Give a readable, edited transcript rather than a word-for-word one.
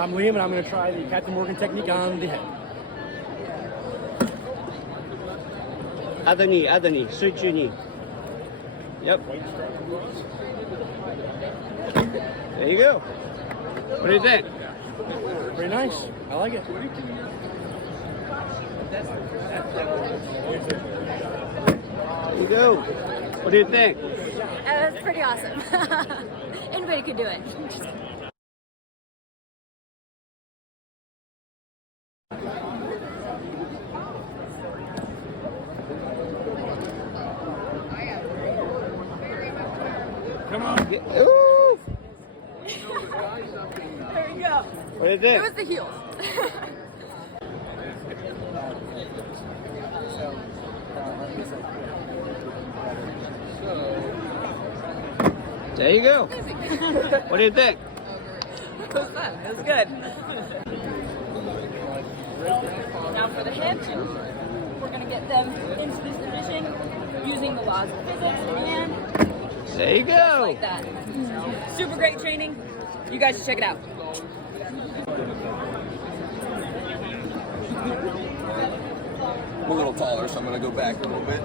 I'm Liam, and I'm going to try the Captain Morgan technique on the head. Other knee, switch your knee. Yep. There you go. What do you think? Very nice. I like it. There you go. What do you think? It was pretty awesome. Anybody could do it. Come on. Ooh. There you go. What do you think? It was the heels. There you go. What do you think? It was fun. It was good. Now for the hips, we're going to get them into this position using the laws of physics and There you go. like that. Super great training. You guys should check it out. I'm a little taller, so I'm going to go back a little bit.